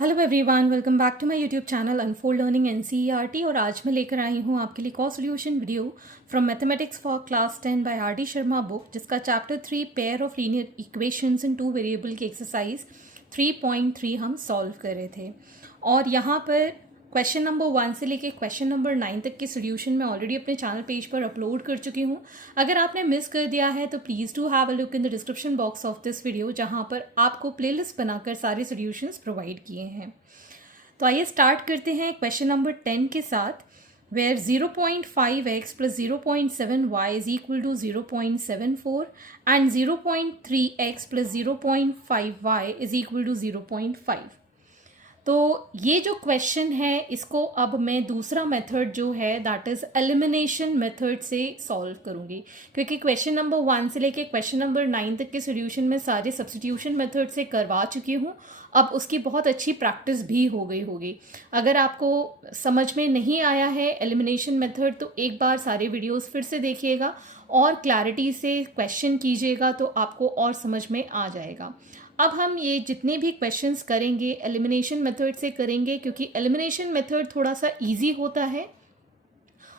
Hello everyone, welcome back to my YouTube channel unfold learning NCERT. और आज मैं लेकर आई हूँ आपके लिए कॉ solution video from mathematics for class 10 by R D Sharma book, जिसका chapter 3 pair of linear equations in two variable की एक्सरसाइज 3.3 हम सॉल्व कर रहे थे। और यहाँ पर क्वेश्चन नंबर 1 से लेके क्वेश्चन नंबर 9 तक के सोल्यूशन मैं ऑलरेडी अपने चैनल पेज पर अपलोड कर चुकी हूँ। अगर आपने मिस कर दिया है तो please do have a look in the description box of this video, जहाँ पर आपको प्लेलिस्ट बनाकर सारे सोल्यूशंस प्रोवाइड किए हैं। तो आइए स्टार्ट करते हैं क्वेश्चन नंबर 10 के साथ, where 0.5x plus 0.7y is equal to 0.74 and 0.3x plus 0.5y is equal to 0.5। तो ये जो क्वेश्चन है इसको अब मैं दूसरा मेथड जो है दैट इज़ एलिमिनेशन मेथड से सॉल्व करूँगी, क्योंकि क्वेश्चन नंबर 1 से लेके क्वेश्चन नंबर 9 तक के सॉल्यूशन में सारे सब्स्टिट्यूशन मेथड से करवा चुकी हूँ। अब उसकी बहुत अच्छी प्रैक्टिस भी हो गई होगी। अगर आपको समझ में नहीं आया है एलिमिनेशन मेथड तो एक बार सारे वीडियोस फिर से देखिएगा और क्लैरिटी से क्वेश्चन कीजिएगा तो आपको और समझ में आ जाएगा। अब हम ये जितने भी क्वेश्चंस करेंगे एलिमिनेशन मेथड से करेंगे, क्योंकि एलिमिनेशन मेथड थोड़ा सा इजी होता है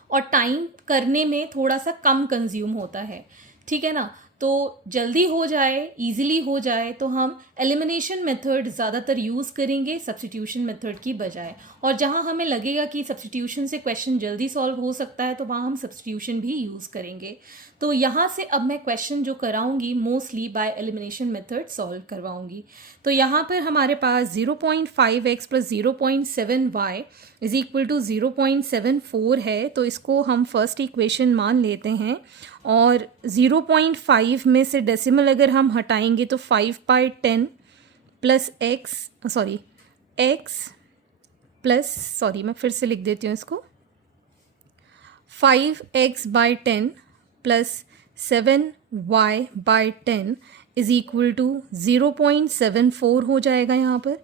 और टाइम करने में थोड़ा सा कम कंज्यूम होता है, ठीक है ना। तो जल्दी हो जाए, इजीली हो जाए तो हम एलिमिनेशन मेथड ज़्यादातर यूज़ करेंगे सब्स्टिट्यूशन मेथड की बजाय। और जहाँ हमें लगेगा कि सब्स्टिट्यूशन से क्वेश्चन जल्दी सॉल्व हो सकता है तो वहाँ हम सब्स्टिट्यूशन भी यूज़ करेंगे। तो यहाँ से अब मैं क्वेश्चन जो कराऊंगी mostly by elimination method solve करवाऊंगी। तो यहाँ पर हमारे पास 0.5x plus 0.7y is equal to 0.74 है, तो इसको हम फर्स्ट इक्वेशन मान लेते हैं। और 0.5 में से डेसिमल अगर हम हटाएंगे तो 5/10 प्लस मैं फिर से लिख देती हूँ इसको, 5x/10 plus 7y/10 is equal to 0.74 हो जाएगा। यहाँ पर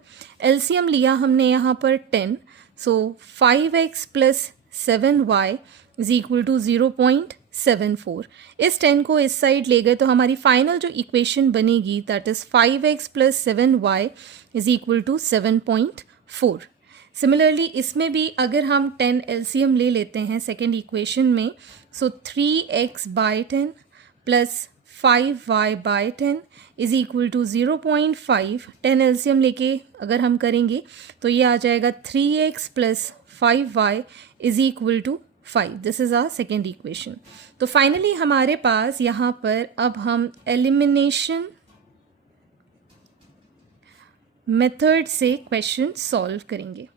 एलसीएम लिया हमने यहाँ पर 10, so 5x plus 7y is equal to 0.74। इस 10 को इस साइड ले गए तो हमारी फाइनल जो इक्वेशन बनेगी that is 5x plus 7y is equal to 7.4। Similarly इसमें भी अगर हम 10 एलसीएम ले लेते हैं सेकेंड इक्वेशन में, so 3x/10 plus 5y/10 is equal to 0.5। 10 LCM लेके अगर हम करेंगे तो ये आ जाएगा 3x plus 5y is equal to 5। This is our second equation. तो फाइनली हमारे पास यहाँ पर अब हम एलिमिनेशन मेथड से क्वेश्चन सॉल्व करेंगे,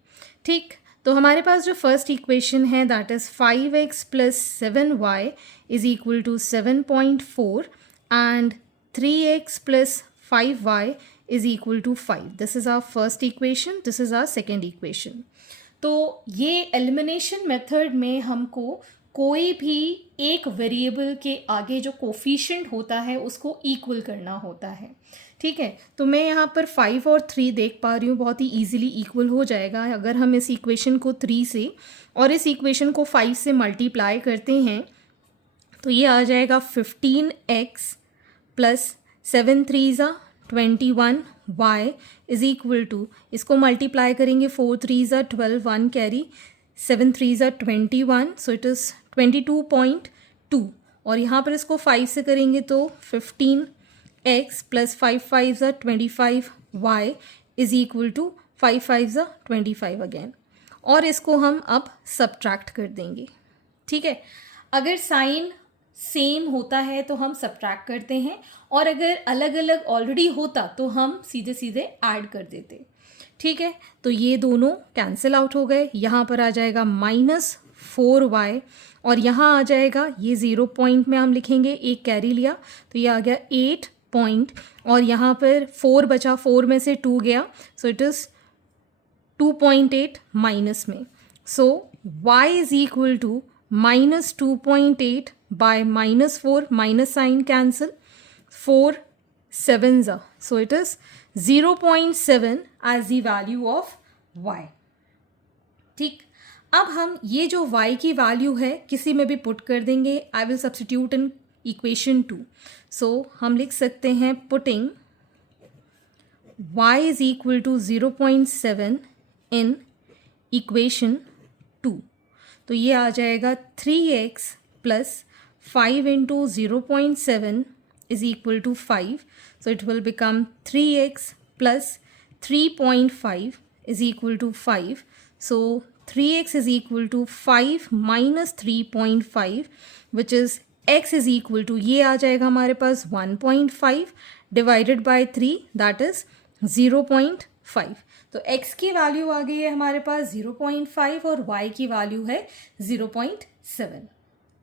ठीक। तो हमारे पास जो फर्स्ट इक्वेशन है that is 5x plus 7y is equal to 7.4 and 3x plus 5y is equal to 5। This is our first equation, this is our second equation. तो ये एलिमिनेशन मेथड में हमको कोई भी एक वेरिएबल के आगे जो कोफिशिएंट होता है उसको इक्वल करना होता है, ठीक है। तो मैं यहाँ पर 5 और 3 देख पा रही हूँ, बहुत ही ईजिली इक्वल हो जाएगा अगर हम इस इक्वेशन को 3 से और इस इक्वेशन को 5 से मल्टीप्लाई करते हैं तो ये आ जाएगा 15x plus 7 3 21y is equal to, इसको मल्टीप्लाई करेंगे 4 3 12 1 कैरी 7 3 21, सो इट इज़ 22.2। और यहाँ पर इसको 5 से करेंगे तो 15x plus 5 5 25y is equal to 5 5 25 again. और इसको हम अब सब्ट्रैक्ट कर देंगे, ठीक है। अगर साइन सेम होता है तो हम सब्ट्रैक्ट करते हैं, और अगर अलग अलग ऑलरेडी होता तो हम सीधे सीधे ऐड कर देते, ठीक है। तो ये दोनों कैंसिल आउट हो गए, यहाँ पर आ जाएगा -4y और यहाँ आ जाएगा ये 0 पॉइंट में हम लिखेंगे, एक कैरी लिया तो ये आ गया 8 पॉइंट, और यहाँ पर 4 बचा, 4 में से 2 गया, सो इट इज़ 2.8 माइनस में। So y is equal to -2.8 by -4, minus sign cancel, 4 7s, so it is 0.7 as the value of y, ठीक। अब हम ये जो y की वैल्यू है किसी में भी पुट कर देंगे। I will substitute in equation 2, सो हम लिख सकते हैं putting y is equal to 0.7 in equation 2. तो ये आ जाएगा 3x plus 5 into 0.7 is equal to 5. So it will become 3x plus 3.5 is equal to 5. So 3x is equal to 5 minus 3.5, which is x is equal to, ये आ जाएगा हमारे पास 1.5 divided by 3, that is 0.5. तो x की value आ गई है हमारे पास 0.5 और y की वैल्यू है 0.7.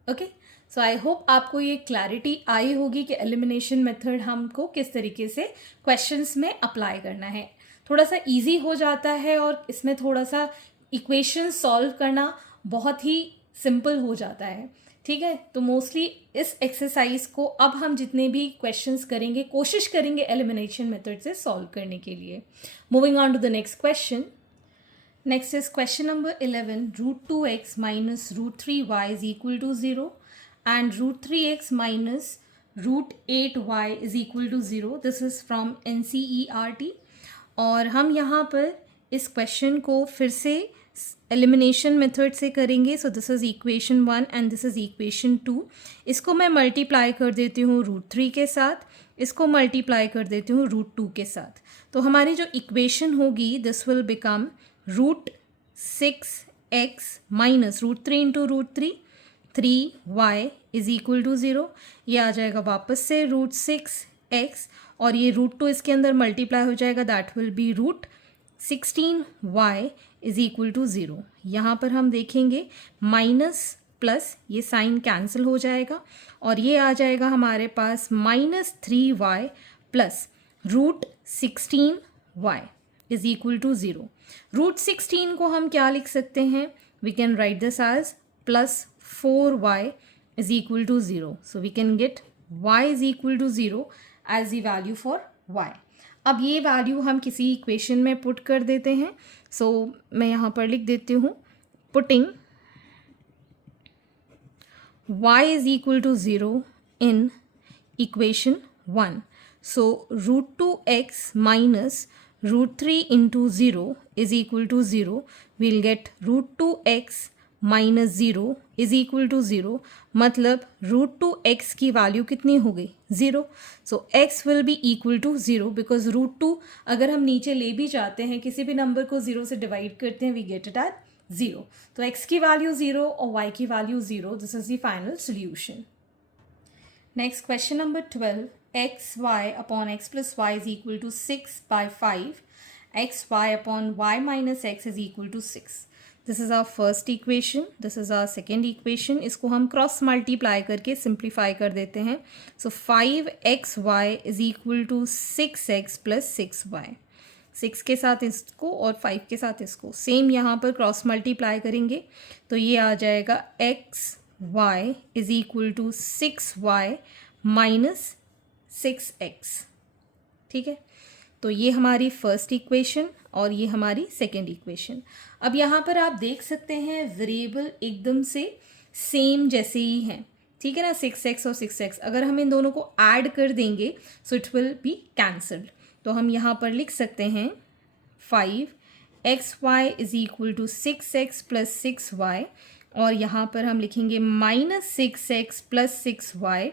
ओके, सो आई होप आपको ये क्लैरिटी आई होगी कि एलिमिनेशन मेथड हमको किस तरीके से क्वेश्चंस में अप्लाई करना है. थोड़ा सा इजी हो जाता है और इसमें थोड़ा सा इक्वेशन सॉल्व करना बहुत ही सिंपल हो जाता है. ठीक है, तो मोस्टली इस एक्सरसाइज को अब हम जितने भी क्वेश्चंस करेंगे कोशिश करेंगे एलिमिनेशन मेथड से सॉल्व करने के लिए. Moving on to the next question. Next is question number 11. √2x minus √3y is equal to 0 and √3x minus √8y is equal to 0. This is from NCERT. और हम यहाँ पर इस क्वेश्चन को फिर से एलिमिनेशन मेथड से करेंगे. So this is equation 1 and this is equation 2. इसको मैं मल्टीप्लाई कर देती हूँ √3 के साथ, इसको मल्टीप्लाई कर देती हूँ √2 के साथ. तो हमारी जो इक्वेशन होगी this will become √6x minus √3 into √3 3y is equal to 0. ये आ जाएगा वापस से √6x और ये √2 इसके अंदर मल्टीप्लाई हो जाएगा, that will be √16y is equal to 0. यहाँ पर हम देखेंगे माइनस प्लस ये साइन कैंसिल हो जाएगा और ये आ जाएगा हमारे पास -3y plus √16y is equal to 0. √16 को हम क्या लिख सकते हैं? We can write this as +4y is equal to 0. So we can get y is equal to 0 as the value for y. अब ये वैल्यू हम किसी इक्वेशन में पुट कर देते हैं. सो मैं यहाँ पर लिख देती हूँ putting y is equal to 0 in equation 1. So √2x minus √3 into 0 is equal to 0. We'll get √2x minus 0 is equal to 0. मतलब √2x की वैल्यू कितनी हो गई? 0. So x will be equal to 0 because √2 अगर हम नीचे ले भी जाते हैं, किसी भी नंबर को 0 से डिवाइड करते हैं, वी गेट इट एट 0. तो x की वैल्यू 0 और y की value 0. This is the final solution. Next question number 12. xy upon x plus y is equal to 6 by 5. xy upon y minus x is equal to 6. This is our first equation, this is our second equation. इसको हम cross multiply करके simplify कर देते हैं. So 5xy is equal to 6x plus 6y. 6 के साथ इसको और 5 के साथ इसको सेम यहाँ पर क्रॉस मल्टीप्लाई करेंगे तो ये आ जाएगा xy is equal to 6y minus 6x. ठीक है, तो ये हमारी फर्स्ट इक्वेशन और ये हमारी सेकेंड इक्वेशन. अब यहाँ पर आप देख सकते हैं वेरिएबल एकदम से सेम जैसे ही हैं. ठीक है ना, 6x और 6x अगर हम इन दोनों को ऐड कर देंगे so it will be cancelled. तो हम यहाँ पर लिख सकते हैं 5xy is equal to 6x plus 6y और यहाँ पर हम लिखेंगे -6x plus 6y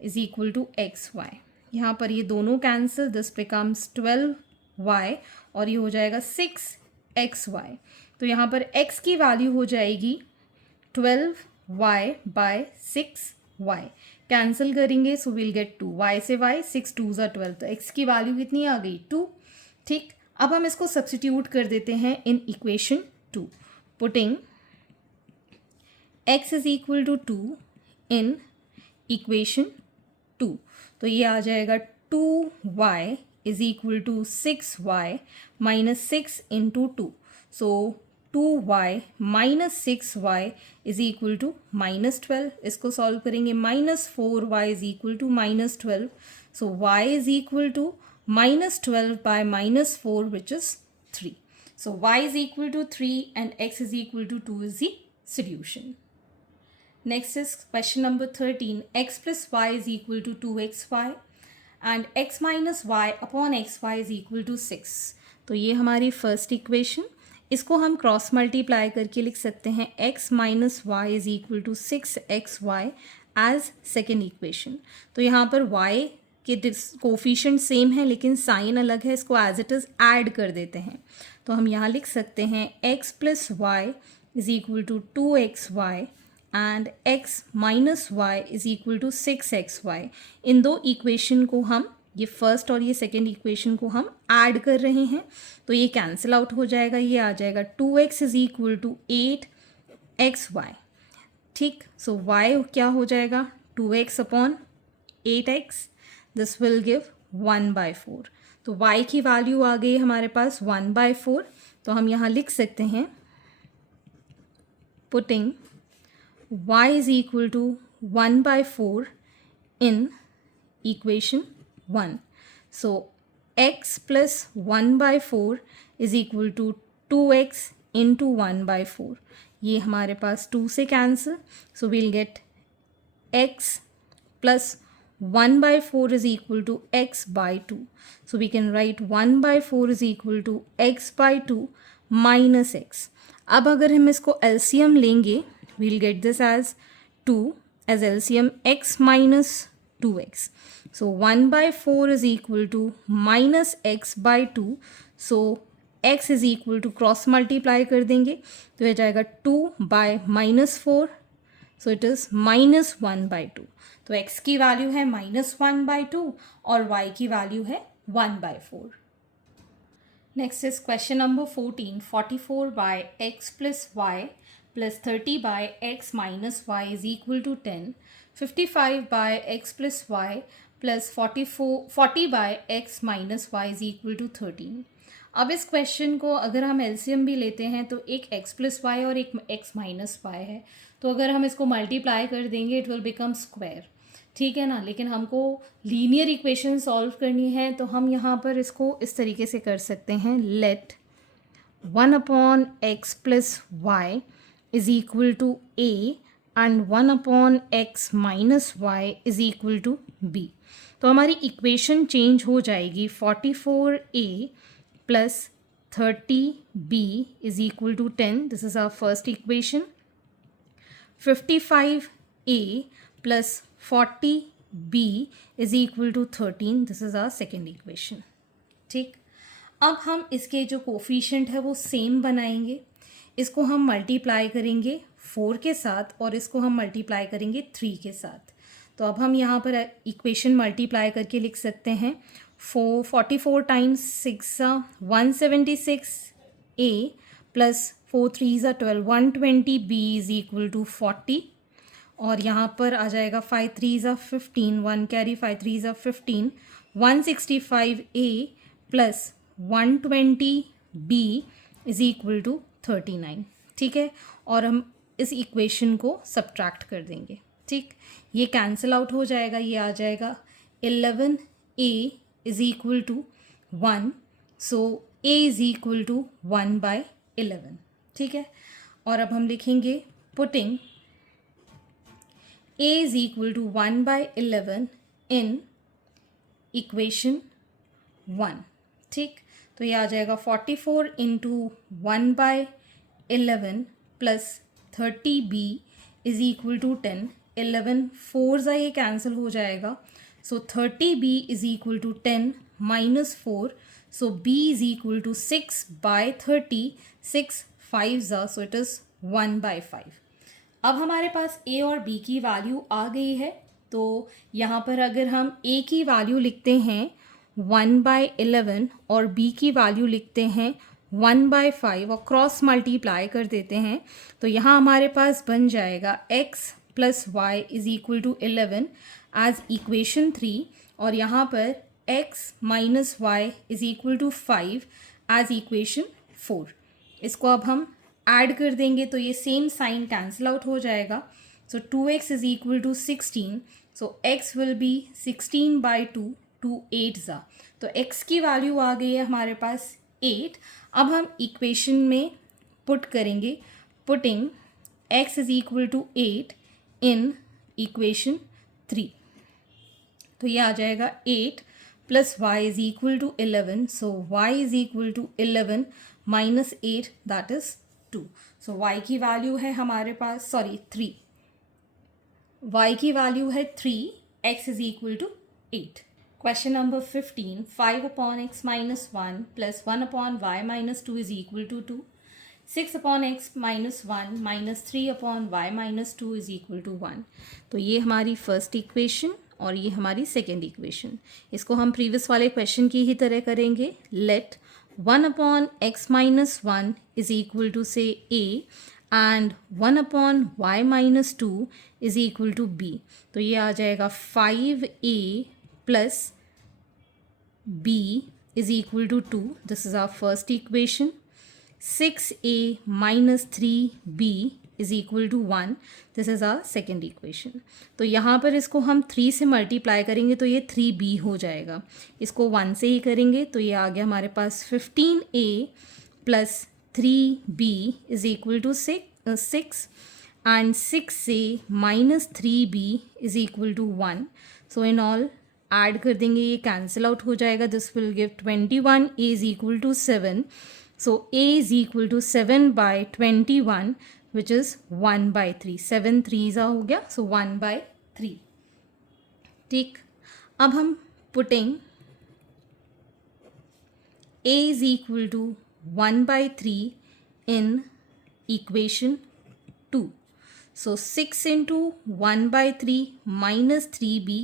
is equal to xy. यहाँ पर ये दोनों कैंसिल, दिस बिकम्स 12y और ये हो जाएगा 6xy. तो यहाँ पर x की वैल्यू हो जाएगी 12y बाय 6y. कैंसिल करेंगे सो विल गेट 2. y से y 6 2s are 12. तो x की वैल्यू कितनी आ गई? 2. ठीक, अब हम इसको सब्स्टिट्यूट कर देते हैं in equation 2. Putting x is equal to 2 in equation 2. तो ये आ जाएगा 2y is equal to 6y minus 6 into 2. So 2y minus 6y is equal to -12. इसको सॉल्व करेंगे -4y is equal to -12. So y is equal to -12 by -4 which is 3. So y is equal to 3 and x is equal to 2 is the solution. Next is question number 13. X plus y is equal to 2xy and x minus y upon x y is equal to 6। तो ये हमारी first equation, इसको हम cross multiply करके लिख सकते हैं x minus y is equal to 6xy as second equation. तो यहाँ पर y के कोफिशिएंट सेम है लेकिन साइन अलग है, इसको एज इट इज़ ऐड कर देते हैं। तो हम यहाँ लिख सकते हैं x plus y is equal to 2xy and x minus y is equal to 6xy। इन दो इक्वेशन को हम, ये फर्स्ट और ये सेकेंड इक्वेशन को हम ऐड कर रहे हैं, तो ये कैंसिल आउट हो जाएगा, ये आ जाएगा 2x is equal to 8xy। ठीक, सो y क्या हो जाएगा 2x upon 8x, this will give 1/4। तो y की वैल्यू आ गई हमारे पास 1/4। तो हम यहाँ लिख सकते हैं putting y is equal to 1/4 in equation 1। So x plus 1/4 is equal to 2x into 1/4। ये हमारे पास 2 से cancel, so we'll get x plus 1/4 is equal to x by 2। So we can write 1/4 is equal to x by 2 minus x। अब अगर हम इसको LCM लेंगे, we'll get this as 2 as LCM x minus 2x। So 1/4 is equal to minus x by 2। So x is equal to cross multiply कर देंगे तो यह जाएगा 2 by minus 4। So it is minus 1/2। तो x की value है minus 1/2 और y की वैल्यू है 1/4। Next is question number 14। 44 by x plus y plus 30 by x minus y is equal to 10। 55 by x plus y plus 40 by x minus y is equal to 13। अब इस question को अगर हम LCM भी लेते हैं तो एक x प्लस वाई और एक x माइनस वाई है, तो अगर हम इसको मल्टीप्लाई कर देंगे इट विल बिकम स्क्वायर, ठीक है ना। लेकिन हमको लीनियर इक्वेशन सॉल्व करनी है तो हम यहाँ पर इसको इस तरीके से कर सकते हैं, let 1/x plus y is equal to a and 1/x minus y is equal to b। तो हमारी इक्वेशन चेंज हो जाएगी 44a plus 30b is equal to 10, this is our first equation. 55a plus 40b is equal to 13, this is our second equation. ठीक, अब हम इसके जो coefficient है वो सेम बनाएंगे, इसको हम मल्टीप्लाई करेंगे 4 के साथ और इसको हम मल्टीप्लाई करेंगे 3 के साथ। तो अब हम यहाँ पर इक्वेशन मल्टीप्लाई करके लिख सकते हैं 44 times 6 176a plus 4 3 12 120b is equal to 40। और यहाँ पर आ जाएगा 5 3 15 1 carry 5 3 15 165a plus 120b is equal to 39। ठीक है, और हम इस इक्वेशन को सब्ट्रैक्ट कर देंगे। ठीक, ये कैंसिल आउट हो जाएगा, ये आ जाएगा 11a is equal to 1। So a is equal to 1/11। ठीक है, और अब हम लिखेंगे putting a is equal to 1/11 in equation 1। ठीक, तो ये आ जाएगा 44 into 1/11 plus 30b is equal to 10। 11 4 ज़ा ये कैंसिल हो जाएगा, so 30b is equal to 10 minus 4। So b is equal to 6/30, 6 5 ज़ा, सो इट इज़ 1/5। अब हमारे पास a और b की वैल्यू आ गई है, तो यहाँ पर अगर हम a की वैल्यू लिखते हैं 1/11 और b की वैल्यू लिखते हैं 1/5 और क्रॉस मल्टीप्लाई कर देते हैं, तो यहाँ हमारे पास बन जाएगा x plus y is equal to 11 as equation 3, और यहाँ पर x minus y is equal to 5 as equation 4। इसको अब हम ऐड कर देंगे तो ये सेम साइन कैंसिल आउट हो जाएगा। So 2x is equal to 16, so x will be 16/2 to 8 ज़ा। तो x की वैल्यू आ गई है हमारे पास 8। अब हम इक्वेशन में पुट करेंगे, putting x is equal to 8 in equation 3। तो ये आ जाएगा 8 plus y is equal to 11. So y is equal to 11 minus 8, that is 2. So y की वैल्यू है हमारे पास 3. y की वैल्यू है 3, x is equal to 8. Question number 15. 5 upon x minus 1 plus 1 upon y minus 2 is equal to 2. 6 upon x minus 1 minus 3 upon y minus 2 is equal to 1. तो ये हमारी first equation और ये हमारी सेकेंड इक्वेशन. इसको हम previous वाले question की ही तरह करेंगे. Let 1 upon x minus 1 is equal to say a and 1 upon y minus 2 is equal to b. तो ये आ जाएगा 5a plus b is equal to 2. This is our first equation. 6a minus 3b is equal to 1. This is our second equation. तो यहाँ पर इसको हम 3 से मल्टीप्लाई करेंगे तो ये 3b हो जाएगा. इसको 1 से ही करेंगे तो ये आ गया हमारे पास 15a plus 3b is equal to 6 and 6a minus 3b is equal to 1. So in all add कर देंगे, ये कैंसिल आउट हो जाएगा. This will give 21. a is equal to 7. So a is equal to 7 by 21 which is 1 by 3. 7 3s हो गया, so 1 by 3. ठीक, अब हम putting a is equal to 1 by 3 in equation 2. So 6 into 1 by 3 minus 3b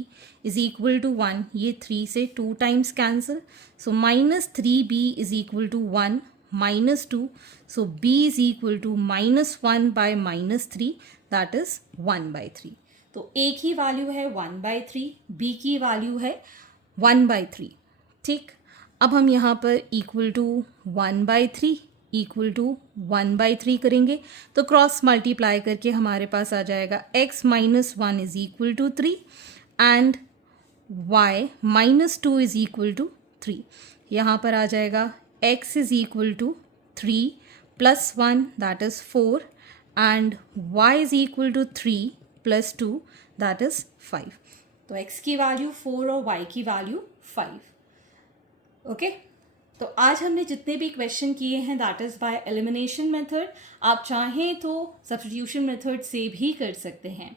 is equal to 1. ये 3 से 2 times cancel. So minus 3b is equal to 1 minus 2. So b is equal to minus 1 by minus 3, that is 1 by 3. तो a की value है 1 by 3, b की value है 1 by 3. ठीक, अब हम यहाँ पर equal to 1 by 3 equal to 1 by 3 करेंगे तो क्रॉस मल्टीप्लाई करके हमारे पास आ जाएगा x minus 1 is equal to 3 and y minus 2 is equal to 3. यहाँ पर आ जाएगा x is equal to 3 plus 1 that is 4 and y is equal to 3 plus 2 that is 5. तो x की वैल्यू 4 और y की वैल्यू 5. ओके, तो आज हमने जितने भी क्वेश्चन किए हैं that is by elimination method. आप चाहें तो सब्स्टिट्यूशन मेथड से भी कर सकते हैं.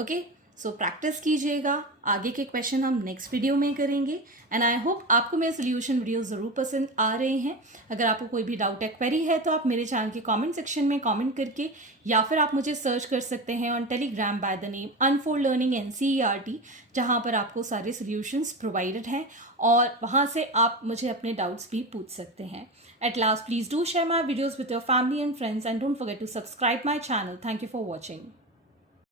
ओके, सो प्रैक्टिस कीजिएगा. आगे के क्वेश्चन हम नेक्स्ट वीडियो में करेंगे एंड आई होप आपको मेरे सोल्यूशन वीडियो ज़रूर पसंद आ रहे हैं. अगर आपको कोई भी डाउट या क्वेरी है तो आप मेरे चैनल के कमेंट सेक्शन में कमेंट करके या फिर आप मुझे सर्च कर सकते हैं on Telegram by the name unfold learning NCERT, जहाँ पर आपको सारे सोल्यूशंस प्रोवाइडेड हैं और वहाँ से आप मुझे अपने डाउट्स भी पूछ सकते हैं. At last, please do share my videos with your family and friends and don't forget to subscribe my channel. Thank you for watching.